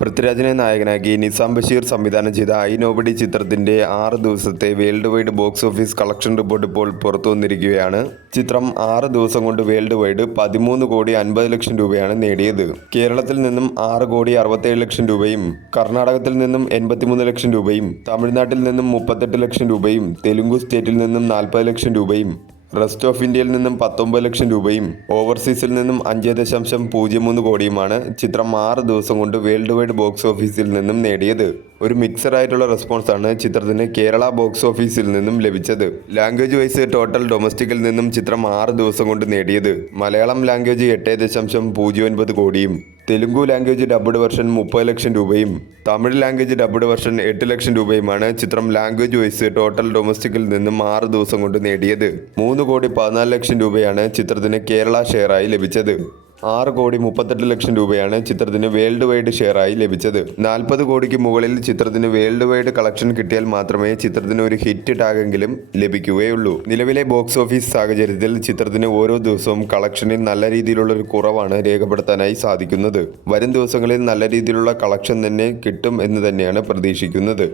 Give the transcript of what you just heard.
പൃഥ്വിരാജിനെ നായകനാക്കി നിസാം ബഷീർ സംവിധാനം ചെയ്ത ഐ നോബഡി ചിത്രത്തിന്റെ 6 ദിവസത്തെ world wide box office collection report ഇപ്പോൾ പുറത്തു വന്നിരിക്കുകയാണ്. ചിത്രം 6 ദിവസം കൊണ്ട് വേൾഡ് വൈഡ് 13,50,00,000 രൂപയാണ് നേടിയത്. കേരളത്തിൽ നിന്നും 6,67,00,000 രൂപയും കർണാടകത്തിൽ നിന്നും 83,00,000 രൂപയും തമിഴ്നാട്ടിൽ നിന്നും 38,00,000 രൂപയും തെലുങ്കു സ്റ്റേറ്റിൽ നിന്നും 40,00,000 രൂപയും റെസ്റ്റ് ഓഫ് ഇന്ത്യയിൽ നിന്നും 19,00,000 രൂപയും ഓവർസീസിൽ നിന്നും 5.03 കോടിയുമാണ് ചിത്രം 6 ദിവസം കൊണ്ട് വേൾഡ് വൈഡ് ബോക്സ് ഓഫീസിൽ നിന്നും നേടിയത്. ഒരു മിക്സഡായിട്ടുള്ള റെസ്പോൺസാണ് ചിത്രത്തിന് കേരള ബോക്സ് ഓഫീസിൽ നിന്നും ലഭിച്ചത്. ലാംഗ്വേജ് വൈസ് ടോട്ടൽ ഡൊമസ്റ്റിക്കിൽ നിന്നും ചിത്രം 6 ദിവസം കൊണ്ട് നേടിയത് മലയാളം ലാംഗ്വേജ് 8.09 കോടിയും തെലുങ്കു ലാംഗ്വേജ് ഡബ്ഡ് വെർഷൻ 30,00,000 രൂപയും തമിഴ് ലാംഗ്വേജ് ഡബ്ഡ് വെർഷൻ 8,00,000 രൂപയുമാണ് ചിത്രം ലാംഗ്വേജ് വൈസ് ടോട്ടൽ ഡൊമസ്റ്റിക്കിൽ നിന്നും 6 ദിവസം കൊണ്ട് നേടിയത്. 3,14,00,000 രൂപയാണ് ചിത്രത്തിന് കേരള ഷെയറായി ലഭിച്ചത്. 6,38,00,000 രൂപയാണ് ചിത്രത്തിന് വേൾഡ് വൈഡ് ഷെയറായി ലഭിച്ചത്. 40 കോടിക്ക് മുകളിൽ ചിത്രത്തിന് വേൾഡ് വൈഡ് കളക്ഷൻ കിട്ടിയാൽ മാത്രമേ ചിത്രത്തിന് ഒരു ഹിറ്റ് ടാഗെങ്കിലും ലഭിക്കുകയുള്ളൂ. നിലവിലെ ബോക്സ് ഓഫീസ് സാഹചര്യത്തിൽ ചിത്രത്തിന് ഓരോ ദിവസവും കളക്ഷനിൽ നല്ല രീതിയിലുള്ള ഒരു കുറവാണ് രേഖപ്പെടുത്താനായി സാധിക്കുന്നത്. വരും ദിവസങ്ങളിൽ നല്ല രീതിയിലുള്ള കളക്ഷൻ തന്നെ കിട്ടും എന്ന് തന്നെയാണ് പ്രതീക്ഷിക്കുന്നത്.